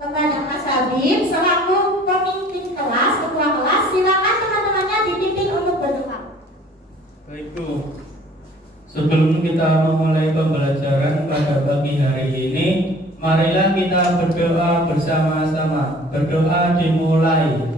kepada Mas Habib selaku pemimpin kelas, ketua kelas. Silakan teman-temannya dipimpin untuk berdoa. Baik Bu, sebelum kita memulai pembelajaran pada pagi hari ini, marilah kita berdoa bersama-sama. Berdoa dimulai.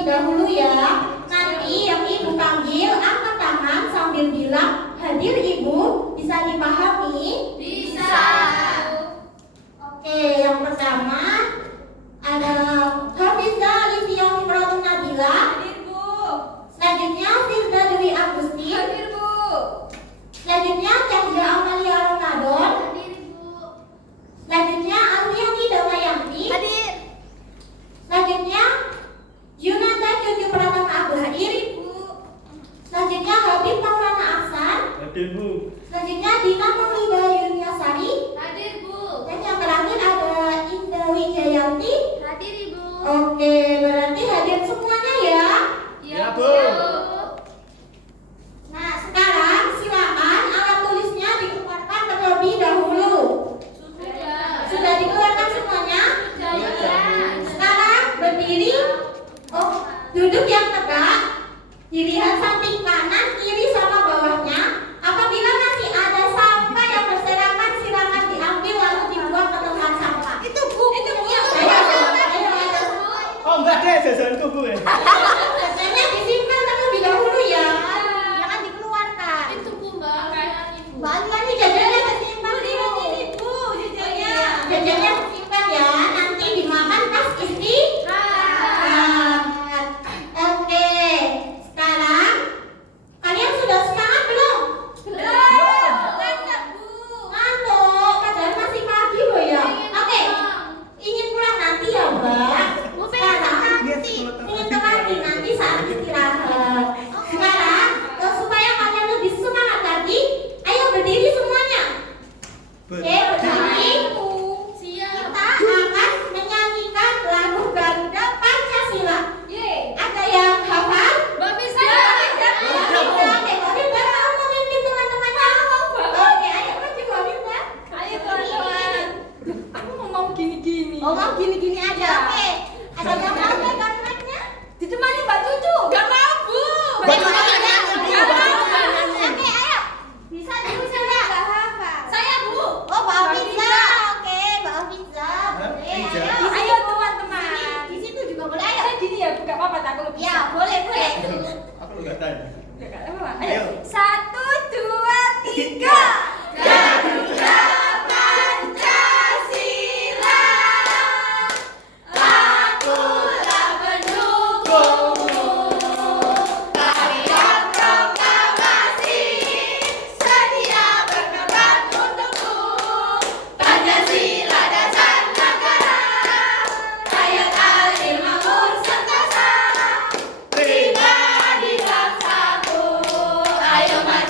Dahulu ya, nanti yang ibu panggil angkat tangan sambil bilang hadir ibu, bisa dipahami? Bisa. Oke, yang pertama ada Hafizah Alifiyah Imratun Nabila. Hadir Bu. Selanjutnya Firda Dewi Agusti. Hadir Bu. Selanjutnya Cahya Amalia Ramadan. Hadir Bu. Selanjutnya Alfiani Damayanti. Hadir. Selanjutnya Yunanda Cucu Pratama Agus. Hadir Ibu. Selanjutnya Habib Maulana Aksan. Hadir Bu. Selanjutnya Dina Maulida Yuniasari. Hadir Bu. Dan yang terakhir ada Indah Wijayanti. Hadir Ibu. Oke, berarti hadir semuanya ya? Ya Bu. Nah, sekarang silakan alat tulisnya dikeluarkan terlebih dahulu. Sudah dikeluarkan semuanya? Sekarang berdiri. Oh, duduk yang tegak, dilihat samping kanan, kiri sama bawahnya. Apabila masih ada sampah yang berserakan, silakan diambil lalu dibuang ke tempat sampah. Itu Bu. Oh enggak deh, jajanku Bu ya. Jajannya disimpan terlebih dahulu ya. Jangan dikeluarkan. Itu Bu, Mbak. Mbak, ini jajannya disimpan dulu. Ini Bu, jajannya. Jajannya disimpan ya, nanti dimakan pas istirahat. Oke, sekarang kalian sudah semangat belum? Belum. Ngantuk Bu. Ngantuk, padahal masih pagi loh ya. Oke, ingin pulang nanti ya Mbak. Sekarang ingin ke lagi nanti saat istirahat. Sekarang supaya kalian lebih semangat lagi, ayo berdiri semuanya. Oke, berdiri. Kita akan menyanyikan lagu Garuda Pancasila. Ada yang hafal? Mbak Bisa. Oke, Mbak Bisa mau memimpin teman-temannya. Oke, ayo maju Mbak Bisa. Ayo teman-teman. Aku mau gini-gini. Oh, mau gini-gini aja. Oke. Ada yang mau pegang mic-nya? Ditemani Mbak Cucu. Gak mau Bu. Mbak Cucu Oke, ayo. Bisa dulu saya. Saya Bu. Oh, Mbak Bisa. Oke, Mbak Bisa. Boleh. Ayo teman-teman. Di situ juga boleh. Ayo. Saya gini ya, buka apa tak kalau bisa. Ya, boleh. Aku enggak tahu. Gak apa-apa. Ayo. 1, 2, 3. Garuda Pancasila. Akulah pendukungmu. Karya proklamasi sedia berkorban untukmu. Pancasila dasar negara. Rakyat adil makmur sentosa. Pribadi bangsaku. Ayo maju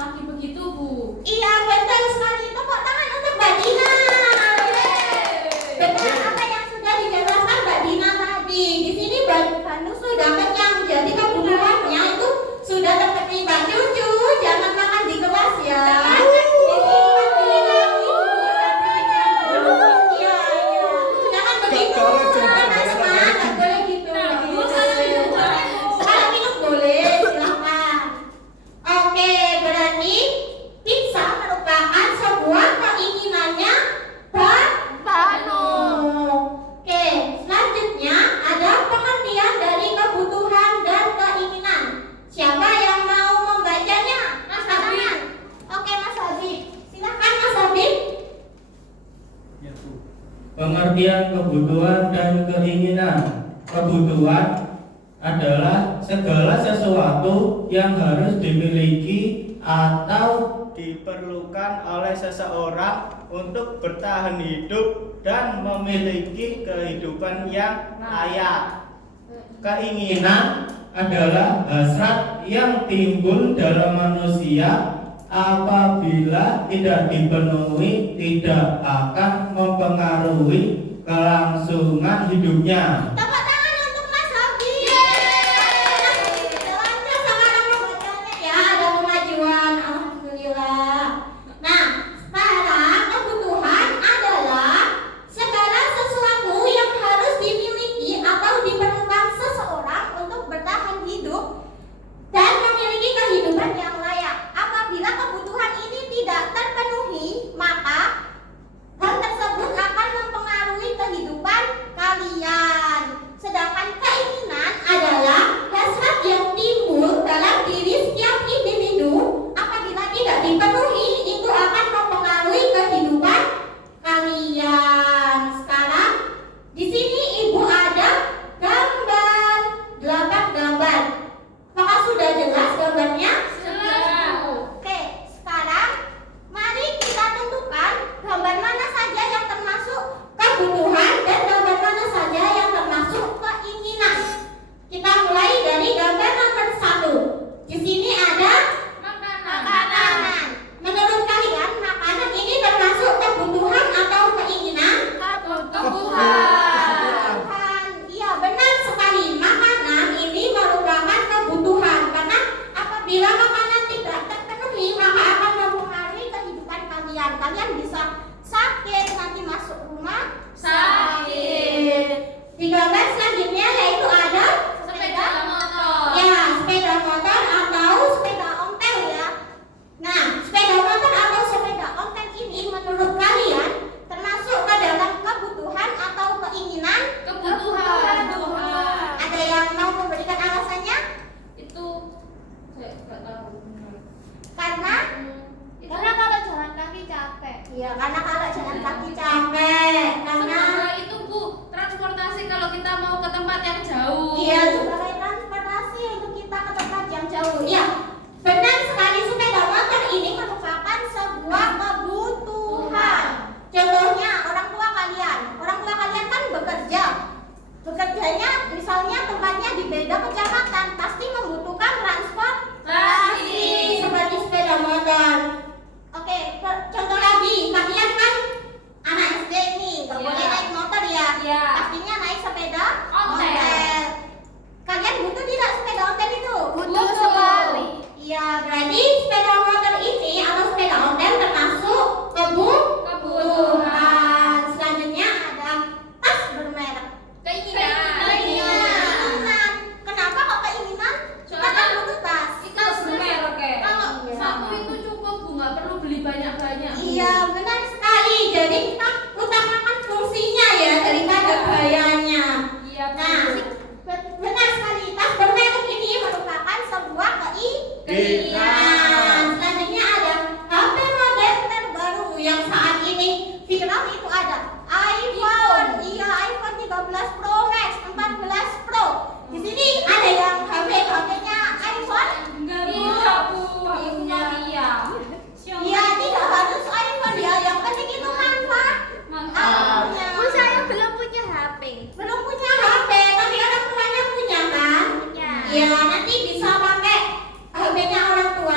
lagi begitu, Bu. Iya, betul sekali. Tepuk tangan untuk Mbak Dina. Benar apa yang sudah dijelaskan Mbak Dina tadi. Di sini Mbak Banu sudah kenyang, jadi kebutuhannya itu sudah terpenuhi. Mbak Cucu, jangan makan di kelas ya. Disimpan dulu lagi. Iya, iya. Jangan begitu. Asma, nggak boleh gitu. Nah, Bu, kalau minum boleh, Bu. Kalau minum boleh, silakan. Oke, berarti pizza merupakan sebuah keinginannya Banu. Oke, selanjutnya ada pengertian dari kebutuhan dan keinginan. Siapa yang mau membacanya? Mas Habib. Oke, Mas Habib. Silakan Mas Habib. Ya, Bu. Pengertian kebutuhan dan keinginan. Kebutuhan adalah segala sesuatu yang harus dimiliki atau Diperlukan oleh seseorang untuk bertahan hidup dan memiliki kehidupan yang layak. keinginan adalah hasrat yang timbul dalam manusia apabila tidak dipenuhi tidak akan mempengaruhi kelangsungan hidupnya. Tepuk tangan untuk Mas Habib. Lancar sekarang membacanya ya, ada kemajuan. Alhamdulillah. Nah, sekarang kebutuhan adalah segala sesuatu yang harus dimiliki atau diperlukan seseorang untuk bertahan hidup dan memiliki kehidupan yang layak. Apabila kebutuhan ini tidak terpenuhi, maka hal tersebut akan mempengaruhi kehidupan kalian. Sedangkan keinginan adalah hasrat yang timbul dalam diri setiap individu. Apabila tidak dipenuhi, itu akan mempengaruhi kehidupan kalian. Sekarang di sini Ibu ada gambar 8 gambar. Apakah sudah jelas gambarnya? Oke, sekarang mari kita tentukan gambar mana saja yang termasuk kebutuhan dan gambar mana saja yang termasuk keinginan. Kita mulai dari gambar nomor 1. Di sini ada makanan. Menurut kalian, makanan ini termasuk kebutuhan atau keinginan? Kebutuhan. Iya, benar sekali. Makanan ini merupakan kebutuhan karena apabila makanan tidak terpenuhi maka akan mempengaruhi kehidupan kalian. Kalian bisa sakit, nanti masuk rumah sakit. Di gambar selanjutnya yaitu ada Sepeda motor. ya, sepeda motor atau sepeda ontel ya. Nah, sepeda motor atau sepeda ontel ini menurut kalian termasuk ke dalam kebutuhan atau keinginan? Kebutuhan. Ada yang mau memberikan alasannya? Itu saya nggak tahu. Karena Kalau jalan kaki capek. iya, karena kalau jalan kaki capek. Karena Semoga itu, Bu, transportasi kalau kita mau ke tempat yang jauh. iya, sebagai transportasi untuk kita ke tempat yang jauh. Iya, benar sekali, sepeda motor ini merupakan sebuah kebutuhan. Contohnya orang tua kalian. Orang tua kalian kan bekerja. Bekerjanya misalnya tempatnya di beda kecamatan, pasti membutuhkan transportasi seperti sepeda motor. Oke, contoh lagi, kalian kan anak SD nih, nggak Iya. boleh naik motor ya. Iya. Pastinya naik sepeda Ontel. Kalian butuh tidak sepeda ontel itu? Butuh sekali. Iya, berarti sepeda motor ini atau sepeda ontel termasuk kebutuhan. Selanjutnya ada tas bermerek. Keinginan. Kenapa kok keinginan? Soalnya butuh tas. Itu bermerek ya. Kalau Iya. satu itu cukup, Bu, nggak perlu beli banyak-banyak. Bu. Iya, benar sekali. Jadi kita utamakan fungsinya ya daripada gayanya. Iya, Bu. Nah, benar sekali. Tas bermerek ini merupakan sebuah keinginan. Selanjutnya ada HP model terbaru yang saat ini viral, itu ada iPhone. Iya, iPhone 13 Pro Max, 14 Pro. Di sini ada yang HP-nya iPhone. Enggak, Bu. Aku punya dia. Iya, tidak harus iPhone ya. Yang penting itu manfaat. Mantap. Bu, saya belum punya HP. belum punya HP, tapi orang tuanya punya kan? Punya. Iya, nanti bisa pakai HP-nya orang tua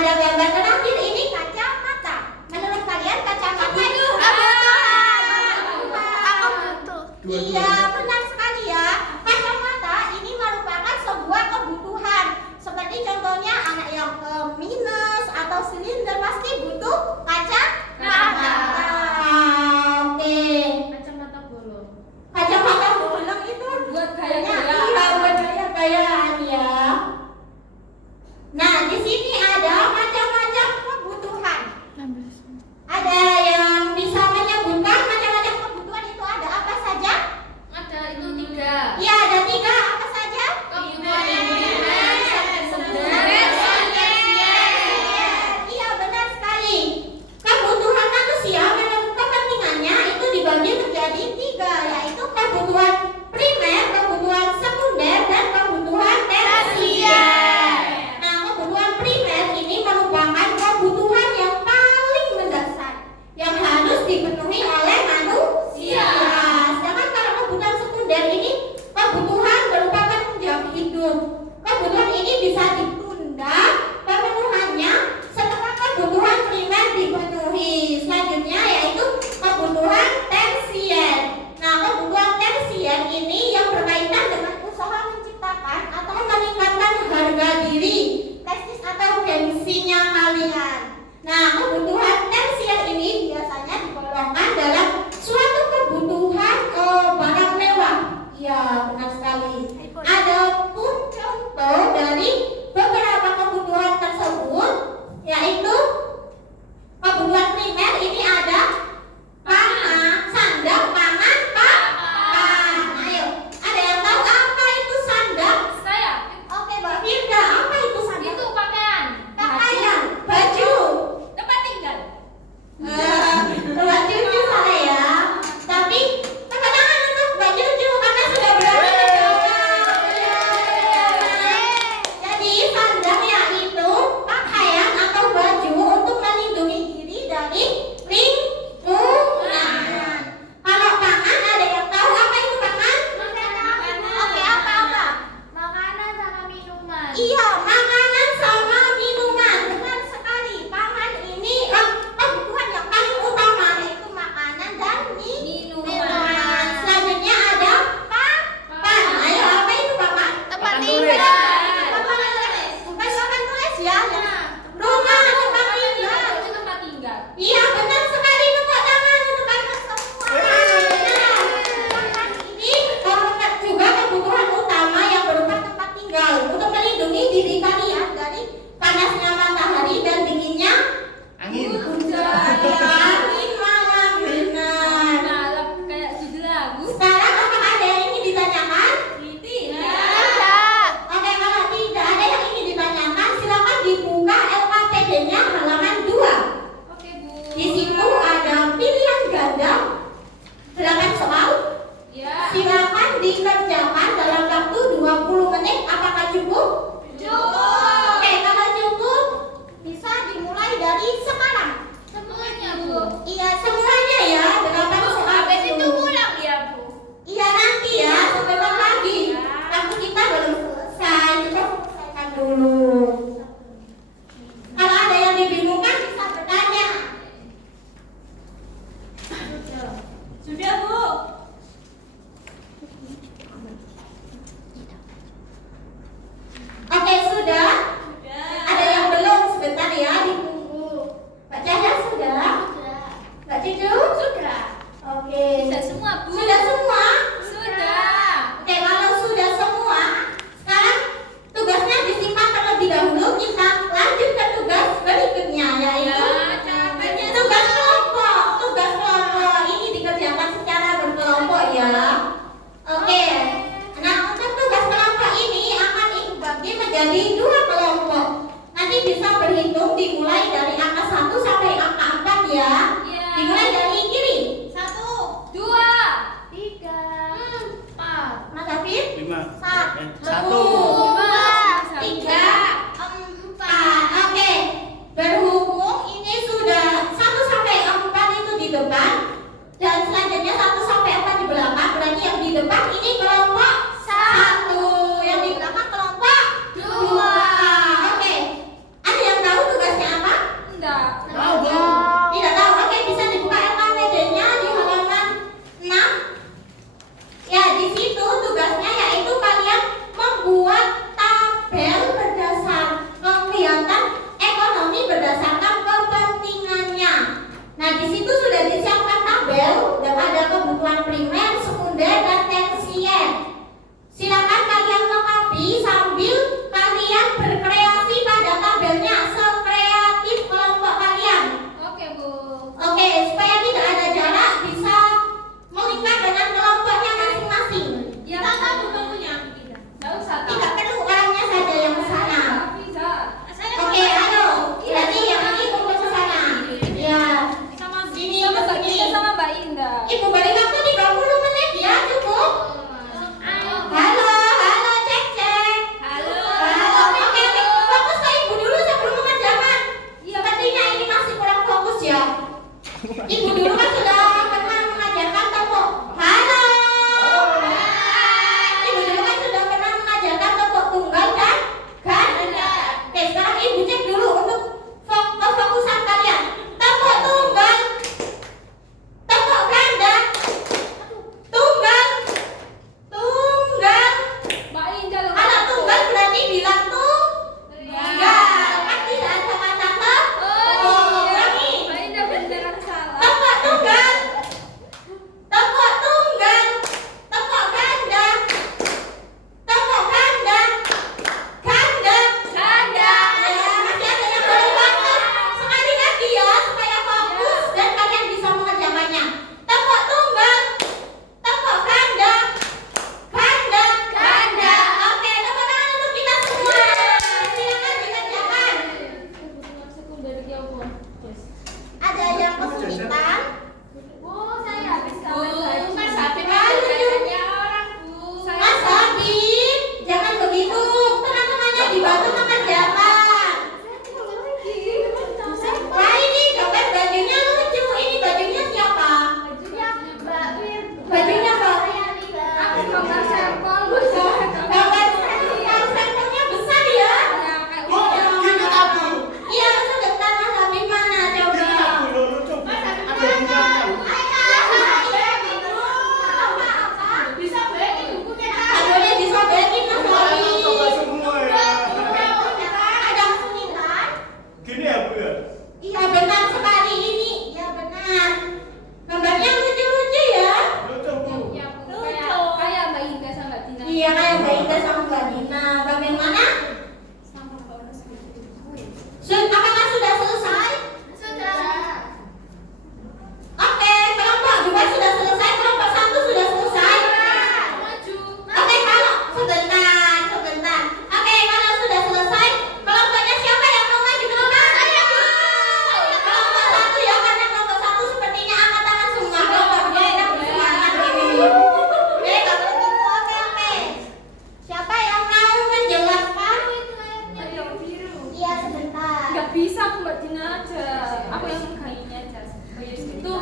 ada gambar terakhir ini kacamata. Menurut kalian kacamata itu iya, benar sekali ya. Kacamata ini merupakan sebuah kebutuhan. Seperti contohnya anak yang minus atau silinder pasti butuh kacamata. Oke. Kacamata bolong. Kacamata bolong itu Buat iya, gaya-gaya. buat gaya-gayaan ya. Nah, di sini ada macam-macam kebutuhan. Ada yang bisa menyebutkan macam-macam kebutuhan itu ada apa saja? Ada itu 3. Iya, ada 3 apa saja? Iya, benar sekali. Kebutuhan manusia menurut kepentingannya itu dibagi menjadi 3, yaitu kebutuhan primer, kebutuhan sekunder, dan kebutuhan tersier. Nah, kebutuhan primer ini merupakan kebutuhan yang paling mendasar yang harus dipenuhi oleh manusia. Sedangkan kalau kebutuhan sekunder ini kebutuhan berupa penunjang hidup. Kebutuhan ini bisa ditunda pemenuhannya setelah kebutuhan primer dipenuhi. Selanjutnya yaitu kebutuhan tersier. Nah, kebutuhan tersier ini yang berkaitan dengan usaha menciptakan atau meningkatkan harga diri, prestis atau gengsinya kalian. Nah, kebutuhan tersier ini biasanya digolongkan dalam suatu kebutuhan barang mewah. Ya, benar sekali. Adapun contoh dari beberapa kebutuhan tersebut yaitu kebutuhan primer ini ada sandang, pangan, papan. Ayo, ada yang tahu apa itu sandang? Saya. Oke, Mbak Firda, apa itu sandang? Itu pakaian. Pakaian, baju. Tempat tinggal. Mbak Cucu salah ya. Tapi tepuk tangan untuk Mbak Cucu karena sudah berani menjawab. Jadi sandang yaitu pakaian atau baju untuk melindungi diri dari lingkungan. Kalau pangan ada yang tahu apa itu pangan? Oke, apa? Makanan sama minuman. Iya, makanan sama minuman. Benar sekali. Pangan ini kebutuhan yang paling utama yaitu makanan dan minuman. Selanjutnya ada papan. Ayo, apa itu papan? Tempat tinggal. Papan tulis. Bukan papan tulis ya. Rumah tempat tinggal. Itu tempat tinggal. Iya, benar sekali. Tepuk tangan untuk kalian semua. Benar. Papan ini merupakan juga kebutuhan utama yang berupa tempat tinggal untuk melindungi diri kalian dari panasnya matahari dan dinginnya Angin. angin malam. Benar. Malam kayak judul lagu. Sekarang apakah ada yang ingin ditanyakan? Oke, kalau tidak ada yang ingin ditanyakan, silakan dibuka LKPD-nya halaman 2. Oke, Bu. Di situ ada pilihan ganda 8 soal. Ya. Silakan dikerjakan dalam waktu 20 menit. Apakah cukup? Cukup. Oke, kalau cukup bisa dimulai dari sekarang. Semuanya, Bu. Iya, semuanya ya. 8 soal. Habis itu pulang ya, Bu. Iya, nanti ya, sebentar lagi. Waktu kita belum selesai, kita selesaikan dulu. Kalau ada yang dibingungkan bisa bertanya. Sudah, Bu. Oke, sudah. Ada yang belum? Sebentar ya, ditunggu. Mbak Cahya sudah? Mbak Cucu? Sudah. Oke. Sudah semua, Bu. Sudah semua? Sudah. Oke, kalau sudah semua, sekarang tugasnya disimpan terlebih dahulu. Kita lanjut ke tugas berikutnya, yaitu capeknya tugas kelompok. Tugas kelompok ini dikerjakan secara berkelompok ya. Oke. Nah, untuk tugas kelompok ini akan dibagi menjadi 2 kelompok. Nanti bisa berhitung dimulai dari angka 1 sampai angka 4 ya. Iya. Dimulai dari kiri. 1, 2, 3, 4. Mas Hafid? 5. Satu. 1. 3, 4. Oke. Berhubung ini sudah 1 sampai 4 itu di depan dan selanjutnya 1 sampai 4 di belakang, berarti yang di depan ini kelompok 1, yang di belakang kelompok 2. Oke. Ada yang tahu tugas guna aja. Aku yang mengkaitnya aja. Itu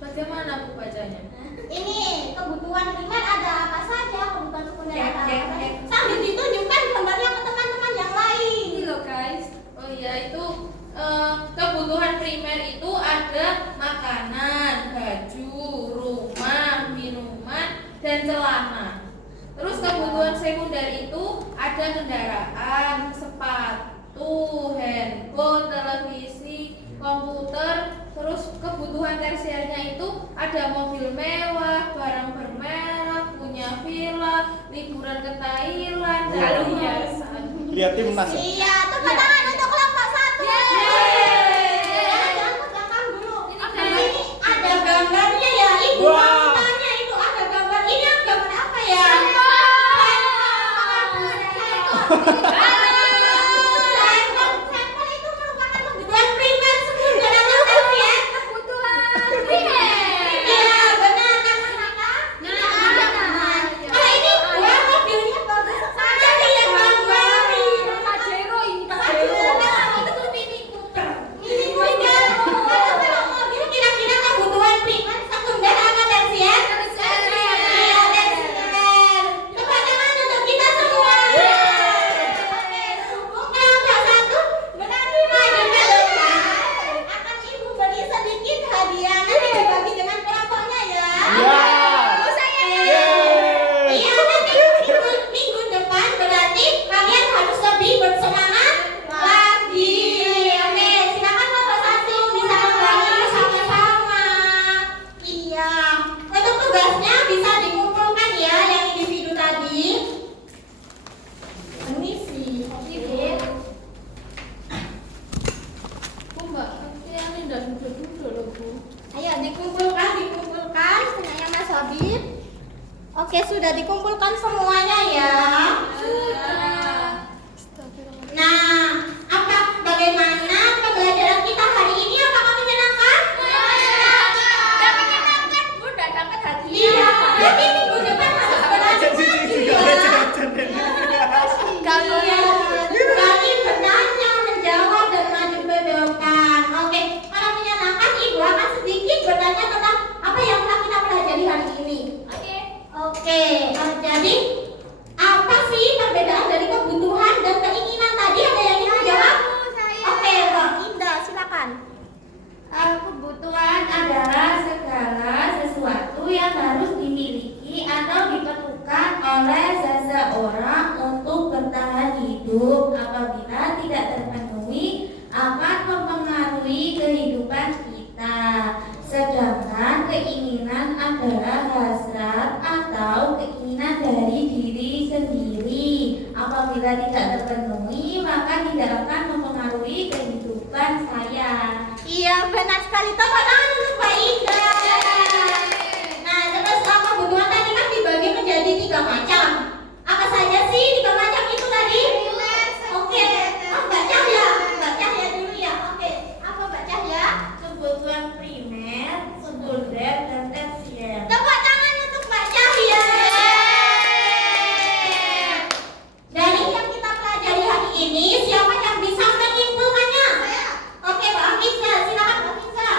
bagaimana Bu bacanya? Ini kebutuhan primer ada apa saja, kebutuhan sekunder Cek, ada cek, apa saja. cek. Sambil ditunjukkan gambarnya ke teman-teman yang lain. Ini loh guys. Oh iya itu kebutuhan primer itu ada makanan, baju, rumah, minuman, dan celana. Terus kebutuhan sekunder itu ada kendaraan, sepatu, handphone, televisi, komputer. Terus kebutuhan tersiernya itu ada mobil mewah, barang bermerek, punya villa, liburan ke Thailand, dan hiasan. Lihat timnas. Iya, tepuk tangan untuk kelompok 1. Jangan tegang dulu. Ini ada gambarnya ya, Ibu. Wah. Tanya itu ada gambar. Ini gambar apa ya? Sampel itu merupakan kebutuhan primer sekunder atau tersier. Kebutuhan primer. Iya, benar kan Monica? Kalau ini wah mobilnya bagus sekali ya gambar. Pajero ini Aduh, Pajero. itu Mini Cooper. Mini Cooper. Kalau mobil kira-kira kebutuhan primer, sekunder apa tersier? Iya, tersier. Tepuk tangan untuk kita semua. Oke, berhubung kelompok 1 berani maju ke depan, akan Ibu beri sedikit hadiah. Nanti dibagi dengan kelompoknya ya. Iya. Yeay. Iya, nanti minggu depan berarti kalian harus lebih bersemangat lagi. Oke, silakan kelompok 1 bisa kembali sama-sama. Iya, untuk tugasnya bisa dikumpulkan ya yang individu tadi. Permisi. Oke. Bu Mbak, kalian ini udah duduk-duduk loh Bu. Ayo dikumpulkan punyanya Mas Habib. Oke, sudah dikumpulkan semuanya ya. Sudah. Nah, bagaimana pembelajaran kita hari ini? Apakah menyenangkan? Udah menyenangkan Bu, udah dapat hadiah. Iya, berarti minggu depan harus belajar lagi ya. Iya, kali bertanya, menjawab dan maju ke depan. Oke, kalau menyenangkan Ibu akan sedikit bertanya tentang apa yang telah kita pelajari hari ini. Oke, jadi apa sih perbedaan dari kebutuhan dan keinginan tadi? Ada yang ingin menjawab? Oke, Mbak Indah, silakan. Kebutuhan adalah segala sesuatu yang harus dimiliki atau diperlukan oleh seseorang untuk bertahan hidup. Apabila tidak terpenuhi, akan mempengaruhi kehidupan kita. Sedangkan keinginan adalah hasrat atau keinginan dari diri sendiri. Apabila tidak terpenuhi, maka tidak akan mempengaruhi kehidupan saya. Iya, benar sekali. Tepuk tangan untuk Mbak Indah. Nah, terus kebutuhan tadi kan dibagi menjadi 3 macam. Apa saja sih 3 macam itu tadi? Oke, Mbak Cahya dulu ya. Oke, apa Mbak Cahya? Kebutuhan primer, sekunder, dan tersier. Tepuk tangan untuk Mbak Cahya. Dari yang kita pelajari hari ini, siapa yang bisa menyimpulkannya? Oke, Mbak Afisa, silakan Mbak Afisa.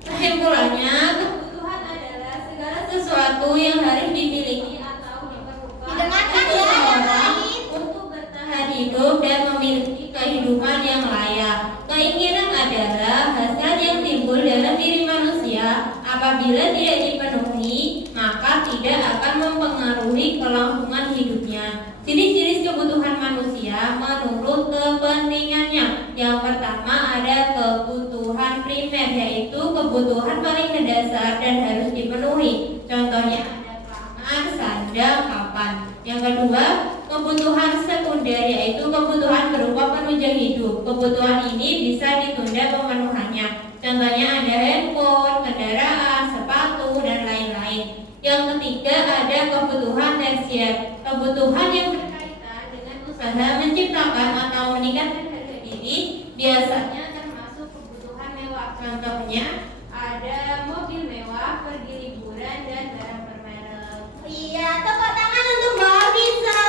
Kesimpulannya, kebutuhan adalah segala sesuatu yang harus dimiliki atau diperlukan Didengarkan oleh ya, yang seseorang lain. untuk bertahan hidup dan memiliki kehidupan yang layak. Keinginan adalah hasrat yang timbul dalam diri manusia. Apabila tidak dipenuhi, maka tidak akan mempengaruhi kelangsungan hidupnya. Ciri-ciri kebutuhan manusia menurut kepentingannya. Yang pertama ada kebutuhan primer, yaitu kebutuhan paling mendasar dan harus dipenuhi. Contohnya ada pangan, sandang, papan. Yang kedua, kebutuhan sekunder, yaitu kebutuhan berupa penunjang hidup. Kebutuhan ini bisa ditunda pemenuhannya. Contohnya ada handphone, kendaraan, sepatu, dan lain-lain. Yang ketiga ada kebutuhan tersier, kebutuhan yang berkaitan dengan usaha menciptakan atau meningkatkan harga diri, biasanya termasuk kebutuhan mewah. Contohnya ada mobil mewah, pergi liburan, dan barang bermerek. Iya, tepuk tangan untuk Mbak Afisa.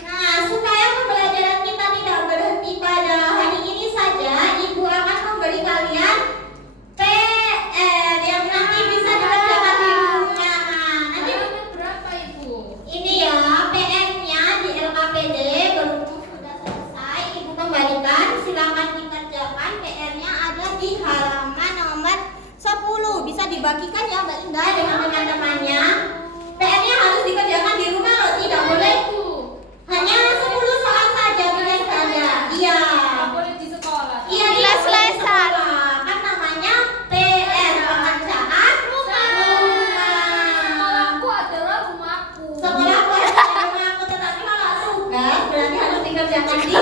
Nah, supaya pembelajaran kita tidak dibagikan ya Mbak Indah dengan teman-temannya. PR-nya harus dikerjakan di rumah loh, tidak boleh. Hanya 10 soal saja tulis saja. Iya. Nggak boleh di sekolah. Iya, di Les-lesan. sekolah. Kan namanya PR, pekerjaan rumah. Sekolahku adalah rumahku. Sekolahku adalah rumahku, tetapi kalau tugas berarti harus dikerjakan di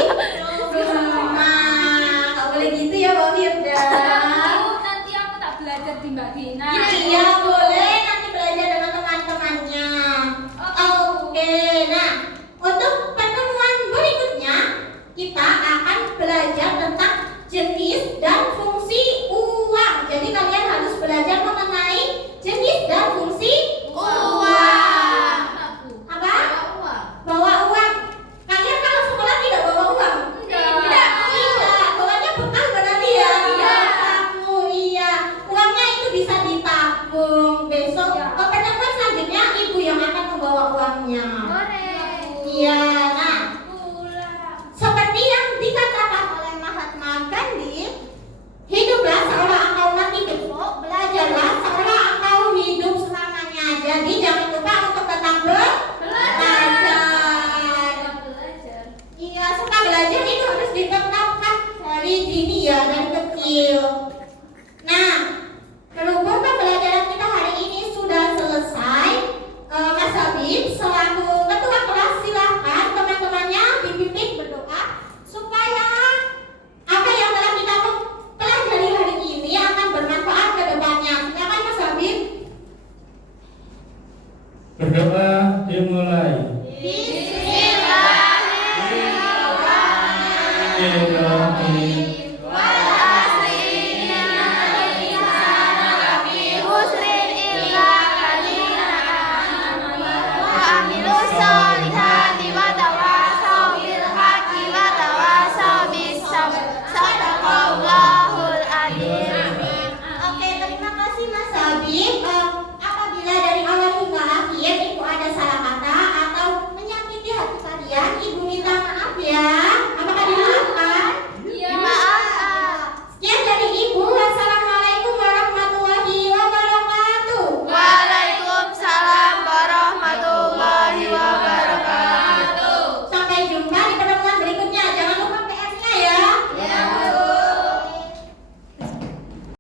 rumah. Gak boleh gitu ya Mbak Firda. Nanti aku tak belajar di Mbak Gina. Iya boleh, nanti belajar dengan teman-temannya. Oke, nah untuk pertemuan berikutnya kita akan belajar tentang jenis dan fungsi uang. Jadi kalian harus belajar mengenai jenis dan fungsi uang. Apa? Bawa uang. Kalian kalau sekolah tidak bawa uang? Tidak. Tidak. Bawanya bekal berarti ya? Iya. Saku, iya. Uangnya itu bisa ditabung. Besok ke pertemuan selanjutnya ibu yang akan membawa uangnya. Iya. Nah, seperti yang dikatakan oleh Mahatma Gandhi, hiduplah seolah engkau mati besok, belajarlah seolah engkau hidup selamanya. Jadi jangan lupa untuk tetap belajar. Iya, suka belajar itu harus ditetapkan dari dini ya, dari kecil. Nah, berhubung pembelajaran kita hari ini sudah selesai, Mas Habib selaku ketua kelas silakan teman-temannya dipimpin berdoa supaya apa yang telah kita pelajari hari ini akan bermanfaat ke depannya. Silakan Mas Habib. Berdoa dimulai. Bismillahirrahmanirrahim.